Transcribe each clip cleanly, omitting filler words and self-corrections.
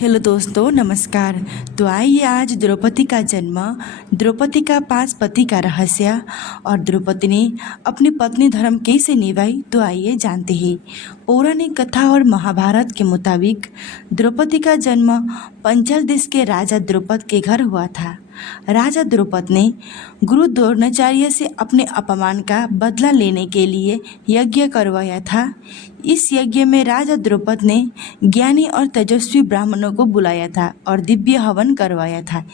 Hello दोस्तों, नमस्कार। तो आइए आज द्रौपदी का जन्म, द्रौपदी का 5 पति का रहस्य और द्रौपदी ने अपनी पत्नी धर्म कैसे निभाई, तो आइए जानते हैं। पौराणिक कथा और महाभारत के मुताबिक द्रौपदी का जन्म पंचाल देश के राजा द्रुपद के घर हुआ था। राजा द्रुपद ने गुरु द्रोणाचार्य से अपने अपमान का बदला लेने के लिए यज्ञ करवाया था। इस यज्ञ में राजा द्रुपद ने ज्ञानी और तेजस्वी ब्राह्मणों को बुलाया था और दिव्य हवन करवाया था।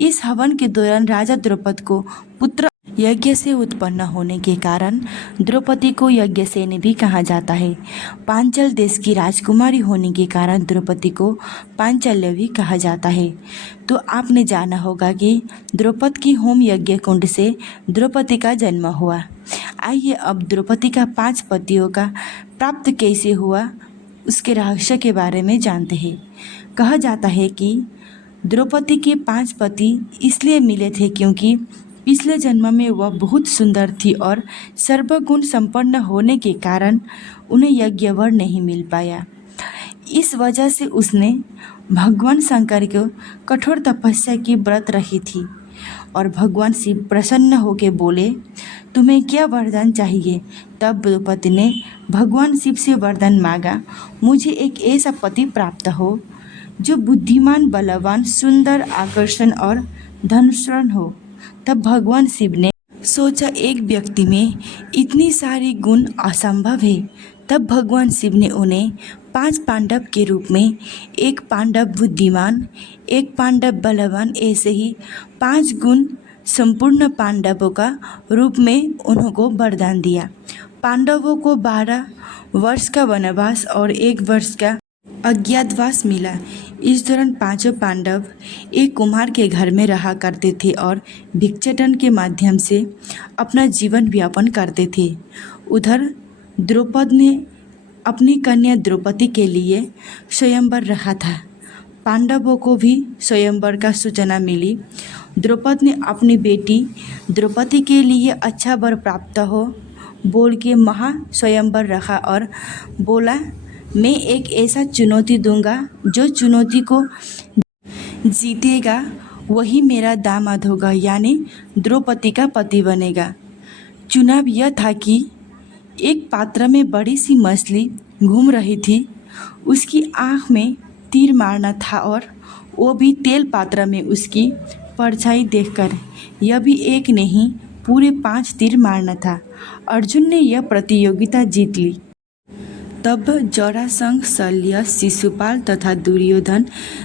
इस हवन के दौरान राजा द्रुपद को पुत्र यज्ञ से उत्पन्न होने के कारण द्रौपदी को यज्ञसेनी भी कहा जाता है। पांचाल देश की राजकुमारी होने के कारण द्रौपदी को पांचाल्य भी कहा जाता है। तो आपने जाना होगा कि द्रौपद की होम यज्ञ कुंड से द्रौपदी का जन्म हुआ। आइए अब द्रौपदी का 5 पतियों का प्राप्त कैसे हुआ, उसके रहस्य के बारे में जानते हैं। कहा जाता है कि द्रौपदी के 5 पति इसलिए मिले थे क्योंकि पिछले जन्म में वह बहुत सुंदर थी और सर्वगुण संपन्न होने के कारण उन्हें यज्ञवर नहीं मिल पाया। इस वजह से उसने भगवान शंकर को कठोर तपस्या की व्रत रखी थी और भगवान शिव प्रसन्न होकर बोले, तुम्हें क्या वरदान चाहिए? तब द्रौपदी ने भगवान शिव से वरदान मांगा, मुझे एक ऐसा पति प्राप्त हो जो बुद्धिमान, बलवान, सुंदर, आकर्षण और धनुष्मान हो। तब भगवान शिव ने सोचा, एक व्यक्ति में इतनी सारी गुण असंभव है। तब भगवान शिव ने उन्हें 5 पांडव के रूप में, एक पांडव बुद्धिमान, एक पांडव बलवान, ऐसे ही 5 गुण संपूर्ण पांडवों का रूप में उनको वरदान दिया। पांडवों को 12 वर्ष का वनवास और 1 वर्ष का अज्ञातवास मिला। इस दौरान 5 पांडव एक कुम्हार के घर में रहा करते थे और भिक्षाटन के माध्यम से अपना जीवन व्यापन करते थे। उधर द्रौपद ने अपनी कन्या द्रौपदी के लिए स्वयंवर रखा था। पांडवों को भी स्वयंवर का सूचना मिली। द्रौपद ने अपनी बेटी द्रौपदी के लिए अच्छा वर प्राप्त हो बोल के महा स्वयंवर रखा और बोला, मैं एक ऐसा चुनौती दूंगा, जो चुनौती को जीतेगा वही मेरा दामाद होगा, यानी द्रौपदी का पति बनेगा। चुनाव यह था कि एक पात्र में बड़ी सी मछली घूम रही थी। उसकी आँख में तीर मारना था और वो भी तेल पात्र में उसकी परछाई देखकर। यह भी एक नहीं, पूरे 5 तीर मारना था। अर्जुन ने यह प्रतियोगिता जीत ली। तब जरासंध, शल्य, शिशुपाल तथा दुर्योधन,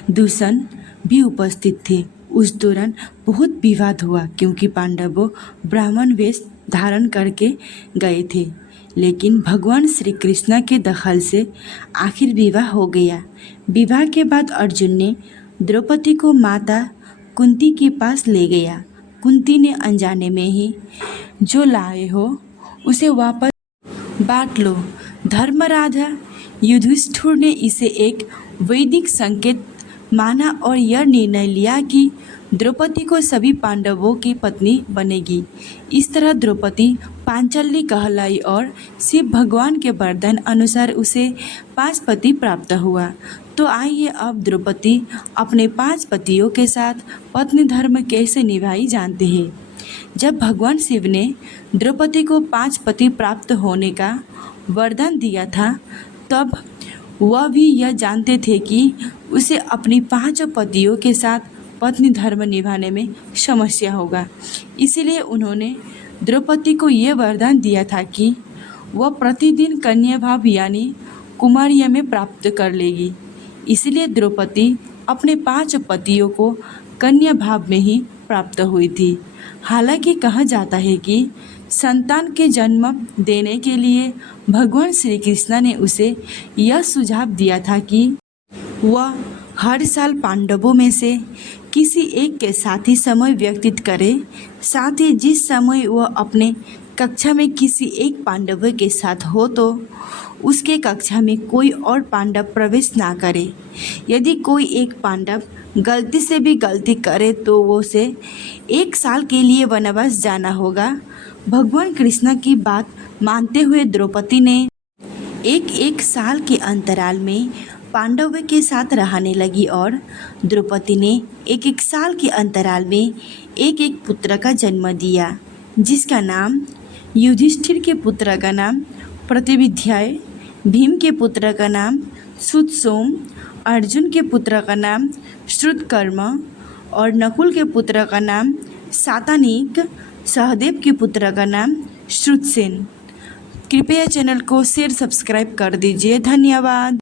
दूषण भी उपस्थित थे। उस दौरान बहुत विवाद हुआ क्योंकि पांडवों ब्राह्मण वेश धारण करके गए थे, लेकिन भगवान श्री कृष्ण के दखल से आखिर विवाह हो गया। विवाह के बाद अर्जुन ने द्रौपदी को माता कुंती के पास ले गया। कुंती ने अनजाने में ही, जो लाए हो उसे वापस बांट लो। धर्मराजा युधिष्ठिर ने इसे एक वैदिक संकेत माना और यह निर्णय लिया कि द्रौपदी को सभी पांडवों की पत्नी बनेगी। इस तरह द्रौपदी पांचाली कहलाई और शिव भगवान के वरदान अनुसार उसे 5 पति प्राप्त हुआ। तो आइए अब द्रौपदी अपने 5 पतियों के साथ पत्नी धर्म कैसे निभाई जानते हैं। जब भगवान शिव ने द्रौपदी को 5 पति प्राप्त होने का वरदान दिया था, तब वह भी यह जानते थे कि उसे अपनी 5 पतियों के साथ पत्नी धर्म निभाने में समस्या होगा। इसीलिए उन्होंने द्रौपदी को यह वरदान दिया था कि वह प्रतिदिन कन्या भाव यानी कुमारिया में प्राप्त कर लेगी। इसलिए द्रौपदी अपने 5 पतियों को कन्या भाव में ही प्राप्त हुई थी। हालांकि कहा जाता है कि संतान के जन्म देने के लिए भगवान श्री कृष्ण ने उसे यह सुझाव दिया था कि वह हर साल पांडवों में से किसी एक के साथ ही समय व्यतीत करे। साथ ही जिस समय वह अपने कक्षा में किसी एक पांडव के साथ हो तो उसके कक्षा में कोई और पांडव प्रवेश ना करे। यदि कोई एक पांडव गलती से भी गलती करे तो वो उसे 1 साल के लिए वनवास जाना होगा। भगवान कृष्ण की बात मानते हुए द्रौपदी ने एक साल के अंतराल में पांडवों के साथ रहने लगी और द्रौपदी ने एक एक साल के अंतराल में एक एक पुत्र का जन्म दिया, जिसका नाम युधिष्ठिर के पुत्र का नाम प्रतिविध्याय, भीम के पुत्र का नाम सुतसोम, अर्जुन के पुत्र का नाम श्रुतकर्म और नकुल के पुत्र का नाम सातानिक, सहदेव के पुत्र का नाम श्रुतसेन। कृपया चैनल को शेयर सब्सक्राइब कर दीजिए। धन्यवाद।